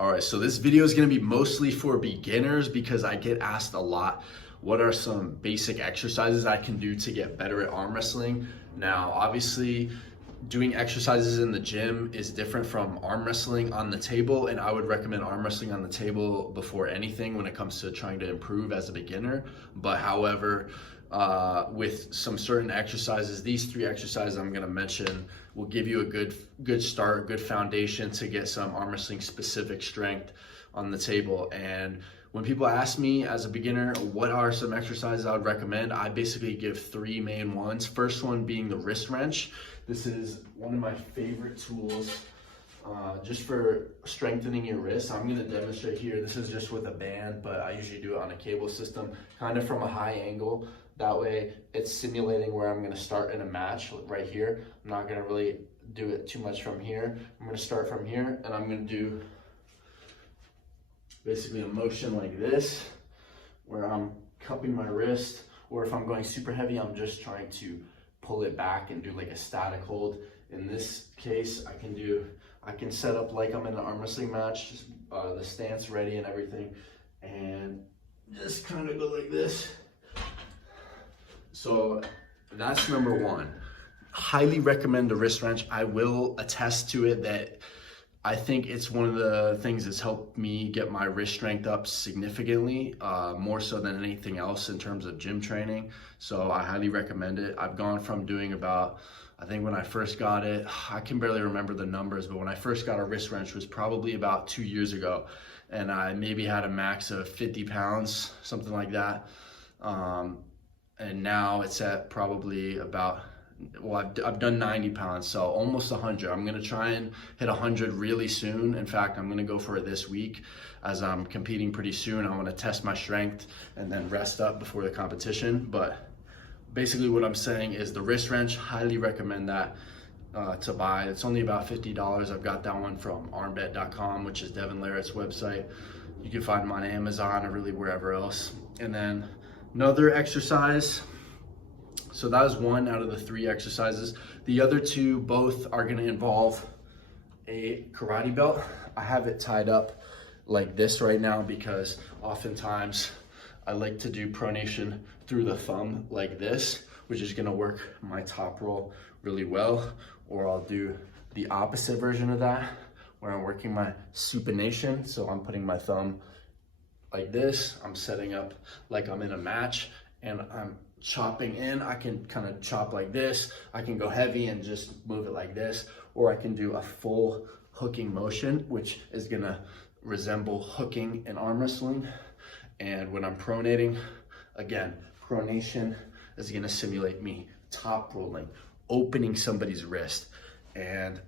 All right, so this video is gonna be mostly for beginners because I get asked a lot, what are some basic exercises I can do to get better at arm wrestling? Now, obviously, doing exercises in the gym is different from arm wrestling on the table, and I would recommend arm wrestling on the table before anything when it comes to trying to improve as a beginner. But however, with some certain exercises, these 3 exercises I'm going to mention will give you a good start, good foundation to get some arm wrestling specific strength on the table. And when people ask me as a beginner, what are some exercises I would recommend, I basically give 3 main ones. First one being the wrist wrench. This is one of my favorite tools just for strengthening your wrist. I'm gonna demonstrate here. This is just with a band, but I usually do it on a cable system, kind of from a high angle. That way it's simulating where I'm gonna start in a match right here. I'm not gonna really do it too much from here. I'm gonna start from here and I'm gonna do basically a motion like this, where I'm cupping my wrist, or if I'm going super heavy, I'm just trying to pull it back and do like a static hold. In this case, I can set up like I'm in an arm wrestling match, just, the stance ready and everything, and just kind of go like this. So that's number 1. Highly recommend the wrist wrench. I will attest to it that I think it's one of the things that's helped me get my wrist strength up significantly, more so than anything else in terms of gym training. So I highly recommend it. I've gone from doing about, I think when I first got it, I can barely remember the numbers, but when I first got a wrist wrench was probably about 2 years ago. And I maybe had a max of 50 pounds, something like that. And now it's at probably about, well, I've done 90 pounds, so almost 100. I'm gonna try and hit 100 really soon. In fact, I'm gonna go for it this week as I'm competing pretty soon. I wanna test my strength and then rest up before the competition. But basically what I'm saying is the wrist wrench, highly recommend that to buy. It's only about $50. I've got that one from armbet.com, which is Devin Larrett's website. You can find them on Amazon or really wherever else. And then another exercise, so that was 1 out of the 3 exercises. The other 2 both are gonna involve a karate belt. I have it tied up like this right now because oftentimes I like to do pronation through the thumb like this, which is gonna work my top roll really well. Or I'll do the opposite version of that, where I'm working my supination. So I'm putting my thumb like this. I'm setting up like I'm in a match and I'm chopping in. I can kind of chop like this. I can go heavy and just move it like this, or I can do a full hooking motion, which is gonna resemble hooking in arm wrestling. And when I'm pronating, again, pronation is gonna simulate me top rolling, opening somebody's wrist. And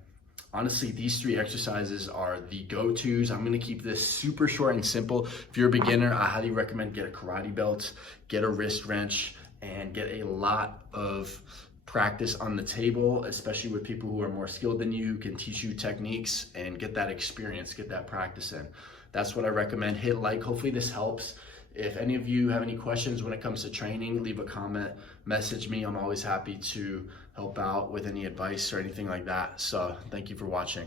honestly, these 3 exercises are the go-tos. I'm gonna keep this super short and simple. If you're a beginner, I highly recommend get a karate belt, get a wrist wrench, and get a lot of practice on the table, especially with people who are more skilled than you, who can teach you techniques and get that experience, get that practice in. That's what I recommend. Hit like, hopefully this helps. If any of you have any questions when it comes to training, leave a comment, message me. I'm always happy to help out with any advice or anything like that. So thank you for watching.